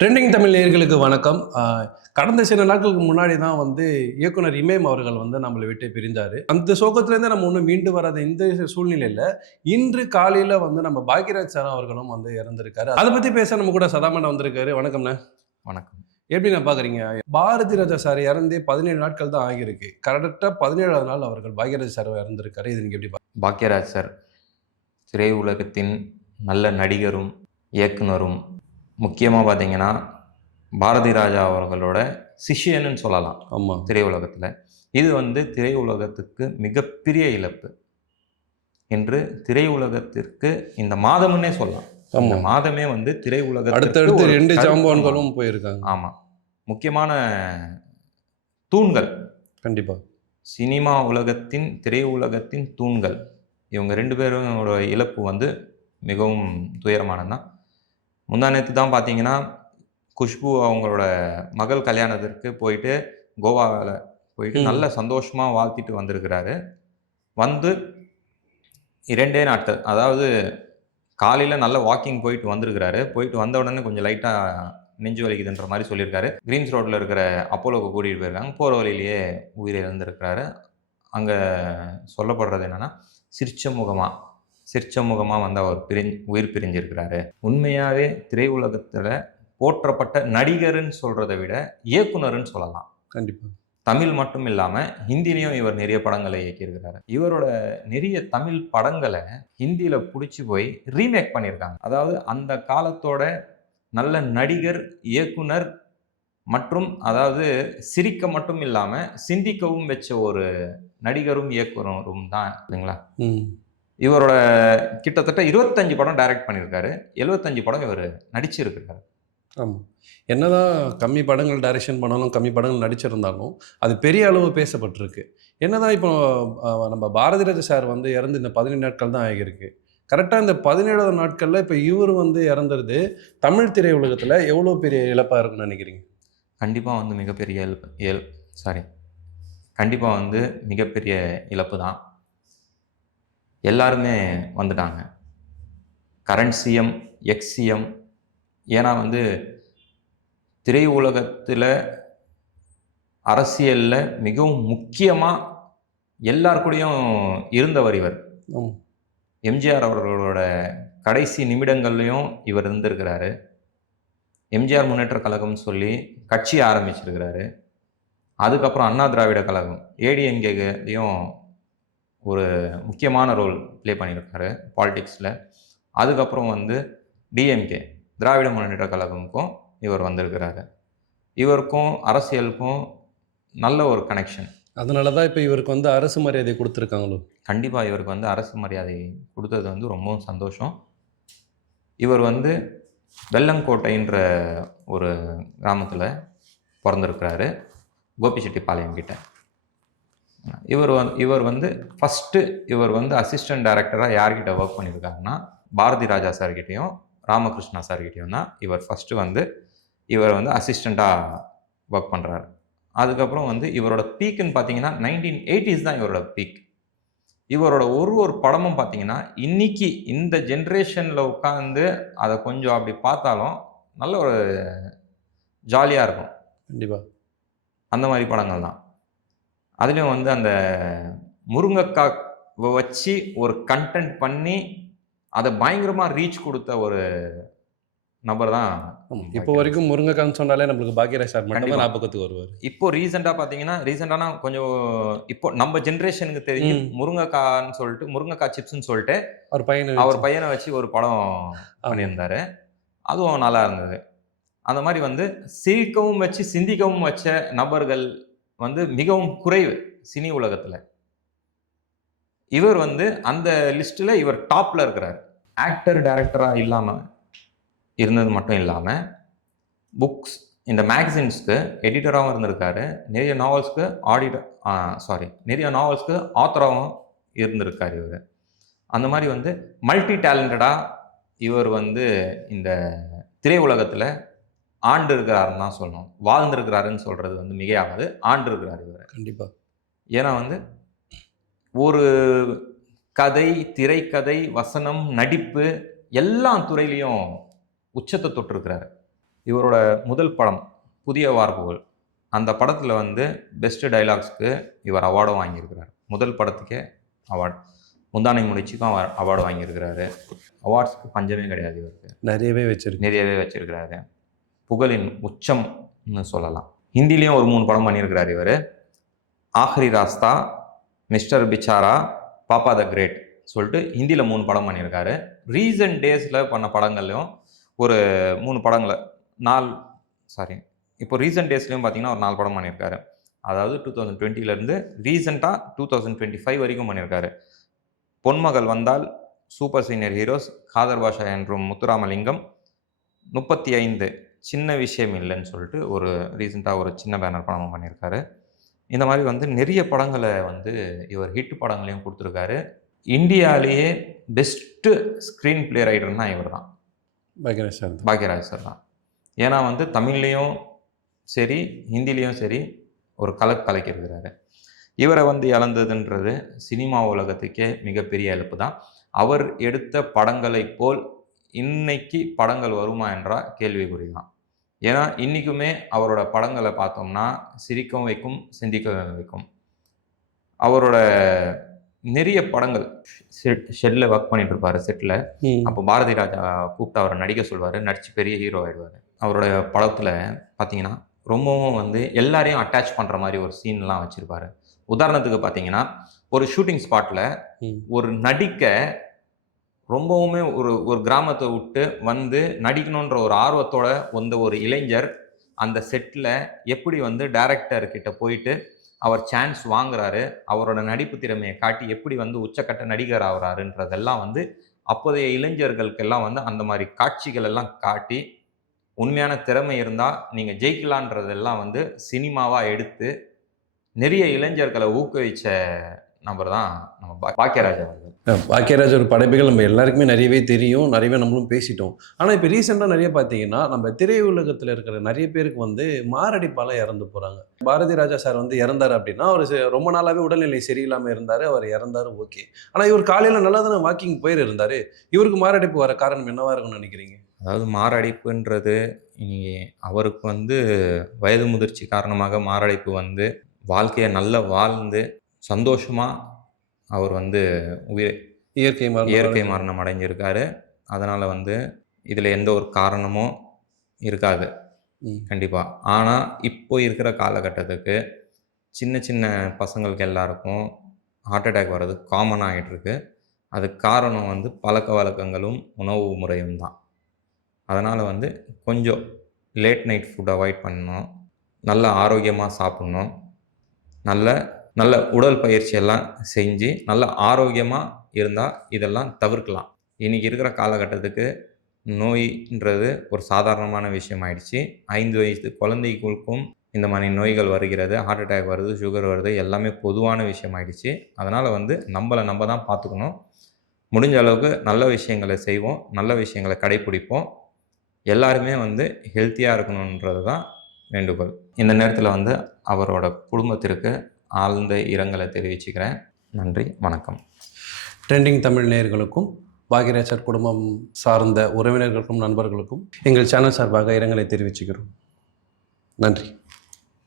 Trending Tamil நேயர்களுக்கு வணக்கம். கடந்த சில நாட்களுக்கு முன்னாடி தான் இயக்குனர் இமயம் அவர்கள் நம்மளை விட்டு பிரிந்தார். அந்த சோகத்திலேருந்து நம்ம ஒன்றும் மீண்டு வராத இந்த சூழ்நிலையில் இன்று காலையில் நம்ம பாக்யராஜ் சார் அவர்களும் இறந்திருக்காரு. அதை பற்றி பேச நம்ம கூட சதாமண்ணா வந்திருக்காரு. வணக்கம்ண்ணா. வணக்கம். எப்படி நான் பார்க்குறீங்க? பாரதி ராஜா சார் இறந்தே 17 நாட்கள் தான் ஆகியிருக்கு. கரெக்டாக 17ஆவது நாள் அவர்கள் பாக்யராஜ் சார் இறந்திருக்காரு. இது நீங்கள் எப்படி பாக்யராஜ் சார் திரையுலகத்தின் நல்ல நடிகரும் இயக்குனரும், முக்கியமாக பார்த்தீங்கன்னா பாரதி ராஜா அவர்களோட சிஷ்யன்னு சொல்லலாம். ஆமாம், திரையுலகத்தில் இது திரையுலகத்துக்கு மிகப்பெரிய இழப்பு என்று திரையுலகத்திற்கு இந்த மாதம்னே சொல்லலாம். இந்த மாதமே திரையுலகத்துக்கு அடுத்தடுத்து 2 ஜாம்பவான்களும் போயிருக்காங்க. ஆமாம், முக்கியமான தூண்கள். கண்டிப்பாக சினிமா உலகத்தின் திரையுலகத்தின் தூண்கள் இவங்க 2 பேரோட இழப்பு மிகவும் துயரமானதுதான். முந்தா நேற்று தான் பார்த்தீங்கன்னா குஷ்பு அவங்களோட மகள் கல்யாணத்திற்கு போயிட்டு கோவாவில் போயிட்டு நல்ல சந்தோஷமாக வாழ்த்திட்டு வந்திருக்கிறாரு. 2 நாட்கள், அதாவது காலையில் நல்ல வாக்கிங் போயிட்டு வந்திருக்கிறாரு. போயிட்டு வந்த உடனே கொஞ்சம் லைட்டாக நெஞ்சு வலிக்குதுன்ற மாதிரி சொல்லியிருக்காரு. கிரீன்ஸ் ரோட்டில் இருக்கிற அப்போலோக்கு கூட்டிகிட்டு போயிருக்காங்க. போகிற வழியிலேயே உயிரை இழந்திருக்கிறாரு. அங்கே சொல்லப்படுறது என்னென்னா சிரிச்ச முகமாக அவர் உயிர் பிரிஞ்சிருக்கிறாரு. உண்மையாகவே திரையுலகத்தில் போற்றப்பட்ட நடிகர்னு சொல்கிறத விட இயக்குனர்னு சொல்லலாம். கண்டிப்பாக தமிழ் மட்டும் இல்லாமல் ஹிந்திலையும் இவர் நிறைய படங்களை இயக்கியிருக்கிறாரு. இவரோட நிறைய தமிழ் படங்களை ஹிந்தியில் பிடிச்சி போய் ரீமேக் பண்ணியிருக்காங்க. அதாவது அந்த காலத்தோட நல்ல நடிகர், இயக்குனர் மற்றும் சிரிக்க மட்டும் இல்லாமல் சிந்திக்கவும் வச்ச ஒரு நடிகரும் இயக்குனரும் தான் இல்லைங்களா? இவரோட கிட்டத்தட்ட 25 படம் டைரக்ட் பண்ணியிருக்காரு. 75 படம் இவர் நடிச்சிருக்கிறார். ஆமாம், என்னதான் கம்மி படங்கள் டைரக்ஷன் பண்ணாலும், கம்மி படங்கள் நடிச்சிருந்தாலும் அது பெரிய அளவு பேசப்பட்டிருக்கு. என்னதான் இப்போ நம்ம பாரதி ராஜா சார் இறந்து இந்த 17 நாட்கள் தான் ஆகியிருக்கு. கரெக்டாக இந்த 17வது நாட்களில் இப்போ இவர் இறந்துருது. தமிழ் திரையுலகத்தில் எவ்வளோ பெரிய இழப்பாக இருக்குன்னு நினைக்கிறீங்க? கண்டிப்பாக மிகப்பெரிய கண்டிப்பாக மிகப்பெரிய இழப்பு தான். எல்லாருமே வந்துட்டாங்க. Current CM, X CM. ஏன்னா திரையுலகத்தில் அரசியலில் மிகவும் முக்கியமாக எல்லாருக்கூடையும் இருந்தவர் இவர். எம்ஜிஆர் அவர்களோட கடைசி நிமிடங்கள்லையும் இவர் இருந்திருக்கிறாரு. எம்ஜிஆர் முன்னேற்ற கழகம்னு சொல்லி கட்சி ஆரம்பிச்சிருக்கிறாரு. அதுக்கப்புறம் அண்ணா திராவிட கழகம் ஏடிஎம்கேலையும் ஒரு முக்கியமான ரோல் ப்ளே பண்ணியிருக்காரு பாலிடிக்ஸில். அதுக்கப்புறம் டிஎம்கே திராவிட முன்னேற்ற கழகமுக்கும் இவர் வந்திருக்கிறாரு. இவருக்கும் அரசியலுக்கும் நல்ல ஒரு கனெக்ஷன். அதனால தான் இப்போ இவருக்கு அரசு மரியாதை கொடுத்துருக்காங்களோ? கண்டிப்பாக இவருக்கு அரசு மரியாதை கொடுத்தது ரொம்பவும் சந்தோஷம். இவர் வெள்ளங்கோட்டைன்ற ஒரு கிராமத்தில் பிறந்திருக்கிறாரு, கோபிச்செட்டிப்பாளையம் கிட்ட. இவர் ஃபஸ்ட்டு இவர் அசிஸ்டன்ட் டைரக்டராக யார்கிட்ட ஒர்க் பண்ணியிருக்காருன்னா பாரதி ராஜா சார்கிட்டையும் ராமகிருஷ்ணா சார்கிட்டையும் தான் இவர் ஃபஸ்ட்டு இவர் அசிஸ்டண்ட்டாக ஒர்க் பண்ணுறாரு. அதுக்கப்புறம் இவரோட பீக்குன்னு பார்த்தீங்கன்னா 1980s தான் இவரோட பீக். இவரோட ஒரு படமும் பார்த்தீங்கன்னா இன்னைக்கு இந்த ஜென்ரேஷனில் உட்காந்து அதை கொஞ்சம் அப்படி பார்த்தாலும் நல்ல ஒரு ஜாலியாக இருக்கும். கண்டிப்பாக அந்த மாதிரி படங்கள் தான். அதுலேயும் அந்த முருங்கைக்காய் வச்சு ஒரு கண்டென்ட் பண்ணி அதை பயங்கரமாக ரீச் கொடுத்த ஒரு நபர் தான். இப்போ வரைக்கும் முருங்கைக்கான்னு சொன்னாலே நம்மளுக்கு பாக்யராஜ் சார் மட்டும் ஞாபகத்துக்கு வருவார். இப்போ ரீசெண்டாக பார்த்தீங்கன்னா கொஞ்சம் இப்போ நம்ம ஜென்ரேஷனுக்கு தெரியும் முருங்கைக்கான்னு சொல்லிட்டு, முருங்கைக்காய் சிப்ஸ்ன்னு சொல்லிட்டு அவர் பையனை வச்சு ஒரு படம் பண்ணியிருந்தாரு. அதுவும் நல்லா இருந்தது. அந்த மாதிரி சிரிக்கவும் வச்சு சிந்திக்கவும் வச்ச நபர்கள் மிகவும் குறைவு சினி உலகத்தில். இவர் அந்த லிஸ்ட்டில் இவர் டாப்பில் இருக்கிறார். ஆக்டர் டைரக்டராக இல்லாமல் இருந்தது மட்டும் இல்லாமல் புக்ஸ், இந்த மேகசின்ஸ்க்கு எடிட்டராகவும் இருந்திருக்காரு. நிறைய நாவல்ஸ்க்கு ஆத்தராகவும் இருந்திருக்கார் இவர். அந்த மாதிரி மல்டி டேலண்டடாக இவர் இந்த திரையுலகத்தில் ஆண்டு இருக்கிறாருன்னு தான் சொல்லணும். வாழ்ந்திருக்கிறாருன்னு சொல்கிறது மிகையாகாது. ஆண்டு இருக்கிறார் இவர். கண்டிப்பாக. ஏன்னா ஒரு கதை, திரைக்கதை, வசனம், நடிப்பு எல்லா துறையிலையும் உச்சத்தை தொட்டிருக்கிறாரு. இவரோட முதல் படம் புதிய வார்ப்புகள், அந்த படத்தில் வந்து பெஸ்ட்டு டைலாக்ஸ்க்கு இவர் அவார்டும் வாங்கியிருக்கிறார். முதல் படத்துக்கே அவார்டு. முந்தானை முடிச்சுக்கும் அவார்டு வாங்கியிருக்கிறாரு. அவார்ட்ஸ்க்கு பஞ்சமே கிடையாது இவருக்கு. நிறையவே வச்சிருக்கிறாரு. புகழின் உச்சம்னு சொல்லலாம். ஹிந்திலையும் ஒரு 3 படம் பண்ணியிருக்கிறார் இவர். ஆஹ்ரி ராஸ்தா, மிஸ்டர் பிச்சாரா, பாப்பா த கிரேட் சொல்லிட்டு ஹிந்தியில் 3 படம் பண்ணியிருக்காரு. ரீசன்ட் டேஸில் பண்ண படங்கள்லையும் ஒரு 3 படங்களை இப்போ ரீசன்ட் டேஸ்லையும் பார்த்தீங்கன்னா ஒரு 4 படம் பண்ணியிருக்காரு. அதாவது 2020 ரீசெண்டாக 2025 வரைக்கும் பண்ணியிருக்காரு. பொன்மகள் வந்தால், சூப்பர் சீனியர் ஹீரோஸ், காதர் பாஷா என்றும் முத்துராமலிங்கம், 35 சின்ன விஷயம் இல்லைன்னு சொல்லிட்டு ஒரு ரீசெண்டாக ஒரு சின்ன பேனர் படமும் பண்ணியிருக்காரு. இந்த மாதிரி வந்து நிறைய படங்களை வந்து இவர் ஹிட் படங்களையும் கொடுத்துருக்காரு. இந்தியாவிலேயே பெஸ்ட்டு ஸ்க்ரீன் பிளே ரைட்டர்னா இவர் தான், பாக்யராஜ் சார் தான். ஏன்னா வந்து தமிழ்லேயும் சரி ஹிந்திலையும் சரி ஒரு கலக்கியிருக்கிறாரு. இவரை வந்து இழந்ததுன்றது சினிமா உலகத்துக்கே மிகப்பெரிய இழப்பு தான். அவர் எடுத்த படங்களை போல் இன்னைக்கு படங்கள் வருமா என்றால் கேள்விக்குறி தான். ஏன்னா இன்றைக்குமே அவரோட படங்களை பார்த்தோம்னா சிரிக்கவும் வைக்கும், சிந்திக்கவும் வைக்கும். அவரோட நிறைய படங்கள் ஷெட்டில் ஒர்க் பண்ணிட்டு இருப்பார் செட்டில். அப்போ பாரதி ராஜா கூப்பிட்டு அவரை நடிக்க சொல்வார். நடித்து பெரிய ஹீரோ ஆகிடுவார். அவரோட படத்தில் பார்த்தீங்கன்னா ரொம்பவும் வந்து எல்லாரையும் அட்டாச் பண்ணுற மாதிரி ஒரு சீன்லாம் வச்சுருப்பார். உதாரணத்துக்கு பார்த்தீங்கன்னா ஒரு ஷூட்டிங் ஸ்பாட்டில் ஒரு நடிக்க ரொம்பவுமே ஒரு கிராமத்தை விட்டு வந்து நடிக்கணுன்ற ஒரு ஆர்வத்தோட வந்த ஒரு இளைஞர் அந்த செட்டில் எப்படி வந்து டைரக்டர்கிட்ட போயிட்டு அவர் சான்ஸ் வாங்குறாரு, அவரோட நடிப்பு திறமையை காட்டி எப்படி வந்து உச்சக்கட்ட நடிகர் ஆகுறாருன்றதெல்லாம் வந்து அப்போதைய இளைஞர்களுக்கெல்லாம் வந்து அந்த மாதிரி காட்சிகள் எல்லாம் காட்டி உண்மையான திறமை இருந்தால் நீங்கள் ஜெயிக்கலான்றதெல்லாம் வந்து சினிமாவாக எடுத்து நிறைய இளைஞர்களை ஊக்குவிச்ச நபர் தான் நம்ம பாக்யராஜ் அவர்கள். பாக்யராஜ் ஒரு படைப்புகள் நம்ம எல்லாருக்குமே நிறையவே தெரியும், நிறையவே நம்மளும் பேசிட்டோம். ஆனால் இப்போ ரீசெண்டாக நிறைய பார்த்தீங்கன்னா நம்ம திரையுலகத்தில் இருக்கிற நிறைய பேருக்கு வந்து மாரடைப்பால் இறந்து போகிறாங்க. பாரதி ராஜா சார் வந்து இறந்தார் அப்படின்னா அவர் ரொம்ப நாளாகவே உடல்நிலை சரியில்லாமல் இருந்தார், அவர் இறந்தார், ஓகே. ஆனால் இவர் காலையில் நல்லா தானே வாக்கிங் போயிருந்தார். இவருக்கு மாரடைப்பு வர காரணம் என்னவா இருக்குன்னு நினைக்கிறீங்க? அதாவது மாரடைப்புன்றது இனி அவருக்கு வந்து வயது முதிர்ச்சி காரணமாக மாரடைப்பு வந்து வாழ்க்கையை நல்லா வாழ்ந்து சந்தோஷமாக அவர் வந்து இயற்கை மரணம் அடைஞ்சிருக்காரு. அதனால் வந்து இதில் எந்த ஒரு காரணமும் இருக்காது கண்டிப்பாக. ஆனால் இப்போ இருக்கிற காலகட்டத்துக்கு சின்ன சின்ன பசங்களுக்கு எல்லாருக்கும் ஹார்ட் அட்டாக் வர்றது காமன் ஆகிட்டுருக்கு. அதுக்கு காரணம் வந்து பழக்க வழக்கங்களும் உணவு முறையும் தான். அதனால் வந்து கொஞ்சம் லேட் நைட் ஃபுட் அவாய்ட் பண்ணணும், நல்ல ஆரோக்கியமாக சாப்பிட்ணும், நல்ல உடல் பயிற்சியெல்லாம் செஞ்சு நல்ல ஆரோக்கியமாக இருந்தால் இதெல்லாம் தவிர்க்கலாம். இன்றைக்கி இருக்கிற காலகட்டத்துக்கு நோய்ன்றது ஒரு சாதாரணமான விஷயம் ஆயிடுச்சு. 5 வயசு குழந்தைகளுக்கும் இந்த மாதிரி நோய்கள் வருகிறது, ஹார்ட் அட்டாக் வருது, சுகர் வருது, எல்லாமே பொதுவான விஷயம் ஆயிடுச்சு. அதனால் வந்து நம்ம தான் பார்த்துக்கணும். முடிஞ்ச அளவுக்கு நல்ல விஷயங்களை செய்வோம், நல்ல விஷயங்களை கடைப்பிடிப்போம். எல்லாருமே வந்து ஹெல்த்தியாக இருக்கணுன்றது தான் வேண்டுகோள். இந்த நேரத்தில் வந்து அவரோட குடும்பத்திற்கு ஆழ்ந்த இரங்கலை தெரிவிச்சுக்கிறேன். நன்றி, வணக்கம். ட்ரெண்டிங் தமிழ் நேயர்களுக்கும் பாக்யராஜ் சார் குடும்பம் சார்ந்த உறவினர்களுக்கும் நண்பர்களுக்கும் எங்கள் சேனல் சார்பாக இரங்கலை தெரிவிச்சுக்கிறோம். நன்றி.